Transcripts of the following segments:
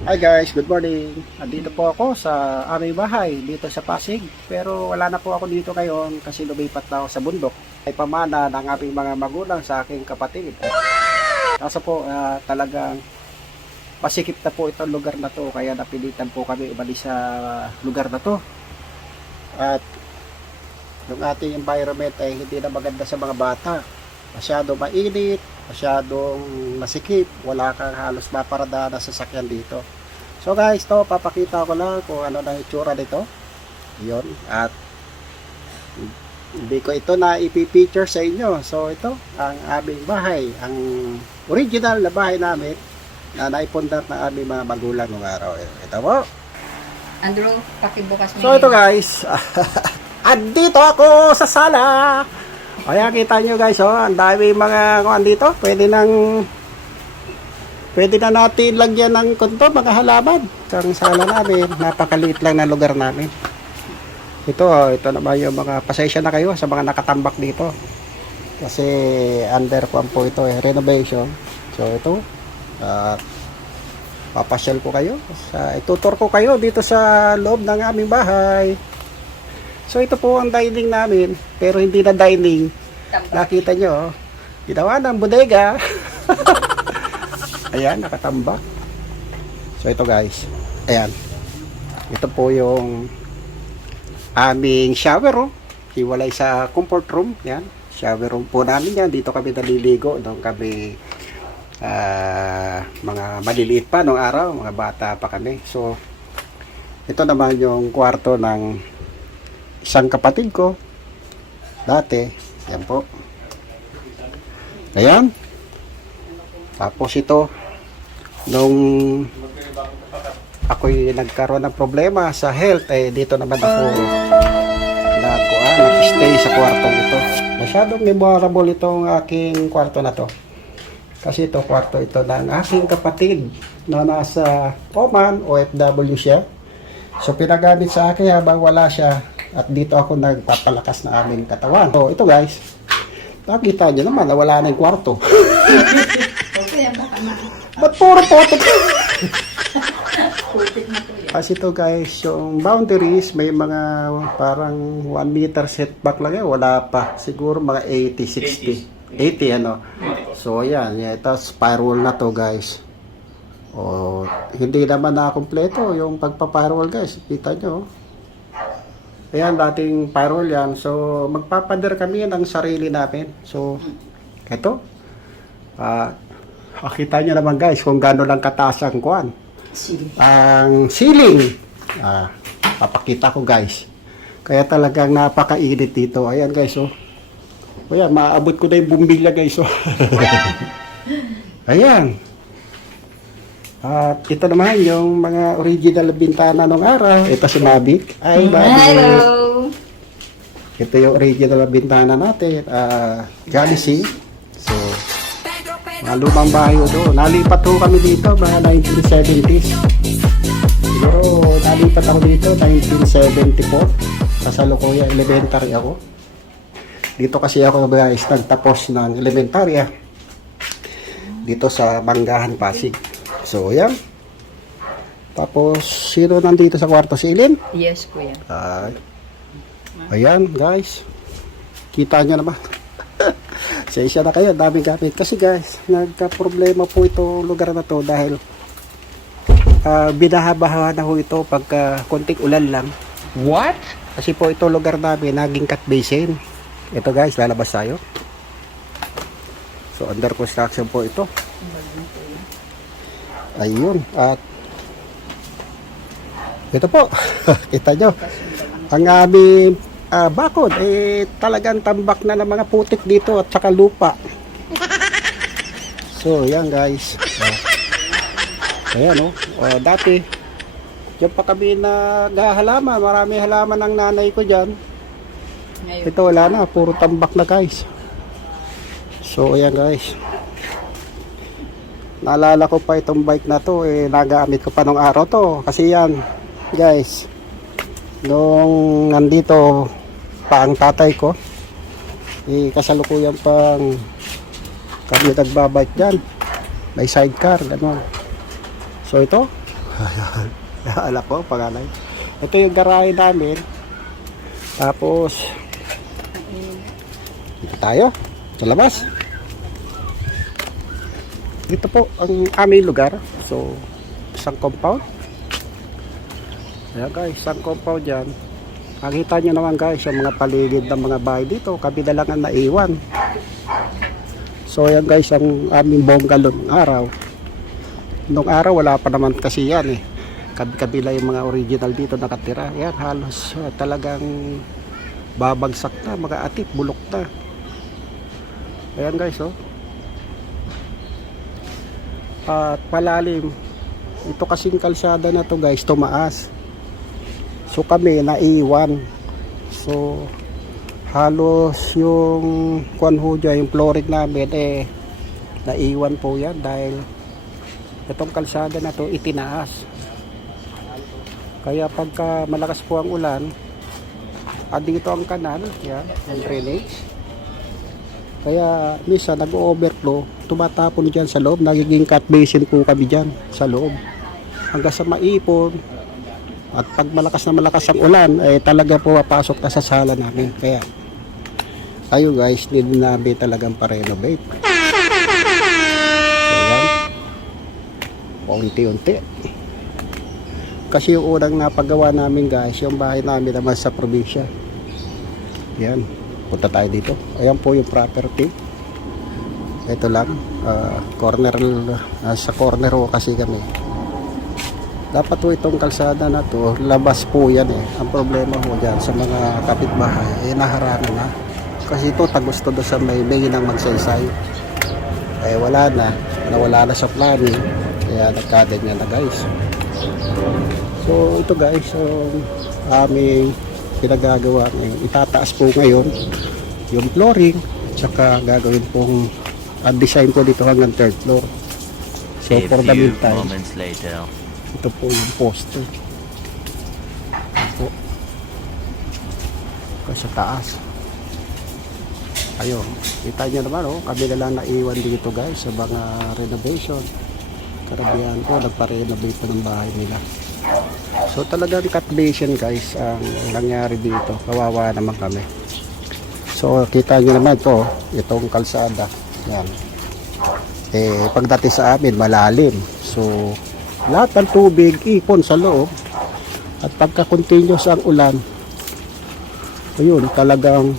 Hi guys, good morning. Andito po ako sa aming bahay dito sa Pasig. Pero wala na po ako dito ngayon kasi lumipat na ako sa bundok. Ay pamana ng aming mga magulang sa aking kapatid. Kaso po ah, talagang pasikip na po itong lugar na to kaya napilitan po kami umalis sa lugar na to. At yung ating environment ay hindi na maganda sa mga bata. Masyado mainit, masyadong masikip, wala kang halos maparada na sasakyan dito. So guys, to papakita ko lang kung ano na itsura nito. 'Yon at hindi ko ito na ipipicture sa inyo. So ito ang aming bahay, ang original na bahay namin na naipundar na aming mga magulang ng araw. Ito po. Andrew, pakibukas mo So ito guys, andito ako sa sala. Kaya kita nyo guys, oh, ang dami mga kuan dito. Pwede nang pwede na natin lagyan ng kunto, mga halaman. Ang sala namin, napakaliit lang na lugar namin. Ito, oh, ito naman yung mga pasensya na kayo sa mga nakatambak dito. Kasi under kuan po ito eh, renovation. So ito, at papasyal ko kayo. Sa, itutur ko kayo dito sa loob ng aming bahay. So ito po ang dining namin, pero hindi na dining. Nakita nyo, oh. ginawa ng bodega. ayan, nakatambak. So ito guys, ayan. Ito po yung aming shower oh. Hiwalay sa comfort room, yan. Shower room po namin yan. Dito kami naliligo, doon kami ah, mga maliliit pa nung araw, mga bata pa kami. So ito naman yung kwarto ng isang kapatid ko dati yan po. Ayan. Tapos ito nung ako'y nagkaroon ng problema sa health eh dito naman ako nag ah, nag-stay sa kwartong ito. Masyadong memorable itong aking kwarto na to. Kasi ito kwarto ito ng aking kapatid na nasa Oman OFW siya. So pinagamit sa akin habang wala siya at dito ako nagpapalakas na aming katawan. So ito guys, nakita nyo naman na wala na yung kwarto. Ba't puro potok? Kasi ito guys, yung boundaries may mga parang 1 meter setback lang yan. Wala pa. Siguro mga 80, 60. 80 ano. So ayan, yeah, ito spiral na to guys. O, hindi naman na kompleto yung pagpa-firewall guys. Kita nyo. Ayan, dating firewall yan. So, magpapader kami ng sarili namin. So, eto. Ah, makita nyo naman guys kung gaano lang kataas ang kuan. Ang ceiling. Ah, papakita ko guys. Kaya talagang napakainit dito. Ayan guys, oh. Ayan, maabot ko na yung bumbilya guys, oh. Ayan. At ito naman yung mga original bintana nung araw. Ito si Mavic. Ay, Mavic. Hello! Ito yung original bintana natin. Ah, Galaxy. So, mga lumang bahay ho doon. Nalipat ho kami dito mga 1970s. Siguro nalipat ako dito 1974. Kasalukuyan elementary ako. Dito kasi ako guys nagtapos ng elementarya. Dito sa Manggahan, Pasig. So, yan. Tapos, sino nandito sa kwarto? Si Ilin? Yes, kuya. Ay. Ayan, guys. Kita nyo naman. sa isa na kayo, daming gamit. Kasi guys, nagka-problema po ito lugar na to dahil uh, binahabaha na ho ito pagka konting ulan lang. What? Kasi po ito lugar namin, naging cut basin. Ito guys, lalabas tayo. So, under construction po ito. Ayun. At ito po. Kita nyo. Ang aming ah, bakod, eh, talagang tambak na ng mga putik dito at saka lupa. So, yan guys. Oh. Ayan, oh. Oh, dati, diyan pa kami naghahalaman. Marami halaman ng nanay ko dyan. Ito wala na, puro tambak na guys. So ayan guys. Naalala ko pa itong bike na to, eh nagamit ko pa nung araw to. Kasi yan, guys. Nung nandito pa ang tatay ko, eh kasalukuyan pang kami nagbabike dyan. May sidecar, gano'n. So ito. Alak ko, pangalan. Ito yung garahe namin. Tapos, dito tayo. Sa labas. Dito po ang aming lugar. So, isang compound. Ayan guys, isang compound yan. Nakita nyo naman guys, yung mga paligid ng mga bahay dito, kabila lang ang naiwan. So yan guys, ang aming bongga noong araw. Noong araw wala pa naman kasi yan eh. Kabi-kabila yung mga original dito nakatira. Yan halos uh, talagang babagsak na, mga atip, bulok na. Ayan guys oh. At palalim. Ito kasing kalsada na to guys, tumaas. So kami naiwan. So halos yung kwan ho dyan, yung flooring namin eh naiwan po yan dahil itong kalsada na to itinaas kaya pagka malakas po ang ulan ah, dito ang kanal yan, ang drainage kaya misa nag-overflow. Tumatapon dyan sa loob. Nagiging cut basin po kami dyan sa loob. Hanggang sa maipon at pag malakas na malakas ang ulan eh talaga po papasok na sa sala namin. Kaya tayo guys need namin talagang pa-renovate. So yan. Paunti-unti. Kasi yung unang napagawa namin guys yung bahay namin naman sa probinsya. Yan punta tayo dito. Ayan po yung property. Ito lang ah, corner ah, sa corner ho kasi kami. Dapat po itong kalsada na to labas po yan eh. Ang problema ho dyan sa mga kapitbahay eh naharangan na. Kasi ito tagos to sa may may nang magsaysay. Eh wala na. Nawala na sa planning kaya nagkaganyan na guys. So ito guys so aming pinagagawa ngayon itataas po ngayon yung flooring tsaka gagawin pong ang design po dito hanggang third floor so A for the meantime moments later. ito po yung poster. Ito po. Ito sa taas. Ayun. Kita nyo naman oh. Kami na lang naiwan dito guys sa mga renovation. Karabihan ko nagpa-renovate po ng bahay nila. So talagang cut basin guys ang nangyari dito. Kawawa naman kami. So kita nyo naman to. Itong kalsada. Yan. Eh pagdating sa amin malalim. So lahat ng tubig ipon sa loob at pagka continuous ang ulan ayun talagang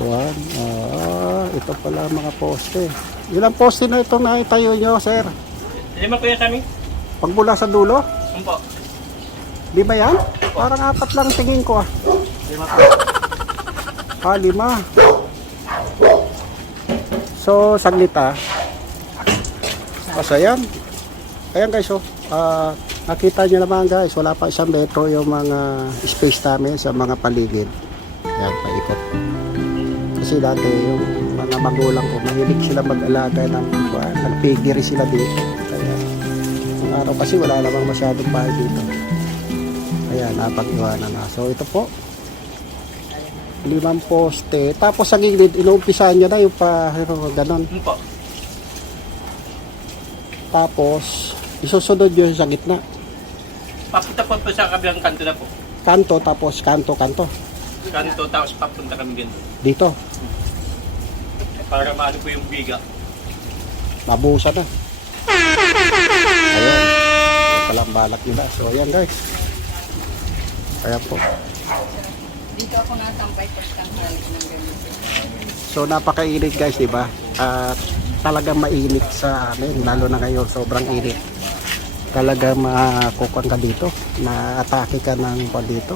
Juan, ah, ito pala mga poste ilang poste na ito na itayo nyo sir Lima kuya kami? Pag mula sa dulo? Umpo. lima yan? Parang apat lang tingin ko ah. Lima po. ah lima. So saglit ah. Kasi yan ayan. Guys oh. Ah, nakita nyo naman guys wala pa isang metro yung mga space namin sa mga paligid. Yan paikot. Kasi dati yung mga magulang ko mahilig sila mag-alaga ng uh, nagpigiri sila dito. Kaya yung araw kasi wala namang masyadong bahay dito. Kaya napag-iwanan na. So ito po. Limang poste. Tapos sa gilid inuumpisahan nyo na yung pa ano, ganon Umpo. tapos isusunod nyo sa gitna. Papunta po po sa kabilang kanto na po. kanto tapos kanto kanto. Kanto tapos papunta kami ganito. dito. Para maano po yung biga. mabuhusan na palang balak nila so ayan guys. Ayan po. Dito ako nasampay sa tanghali ng ganito. so napakainit guys di ba? At talagang mainit sa amin lalo na ngayon. Sobrang init. Talaga makukuha ka dito. Na atake ka ng pa dito.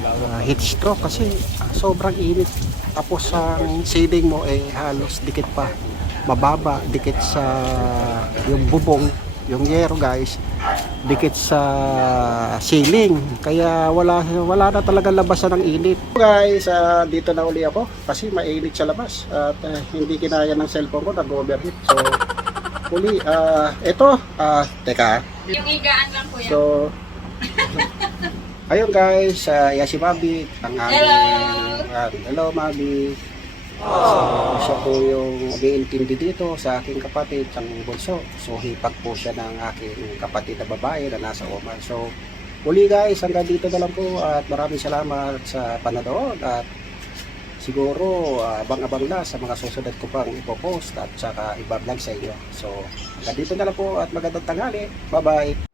Ah, heat stroke kasi ah, sobrang init. Tapos ang ceiling mo eh halos dikit pa. Mababa dikit sa yung bubong yung yero guys dikit sa ceiling kaya wala wala na talaga labasan ng init guys ah, dito na uli ako kasi mainit sa labas at ah, hindi kinaya ng cellphone ko nag-overheat so uli ah ito ah teka Yung higaan lang kuya. So, ayun guys, uh, yan si Mabi. Ang Hello! Yan. hello Mabi. So, siya po yung umiintindi dito sa aking kapatid, ang bunso. So, hipag po siya ng aking kapatid na babae na nasa Oman. So, muli guys, hanggang dito na lang po at maraming salamat sa panonood at siguro ah, abang-abang na sa mga susunod ko pang ipopost at saka ibablog sa inyo. So, hanggang dito na lang po at magandang tanghali. Bye-bye!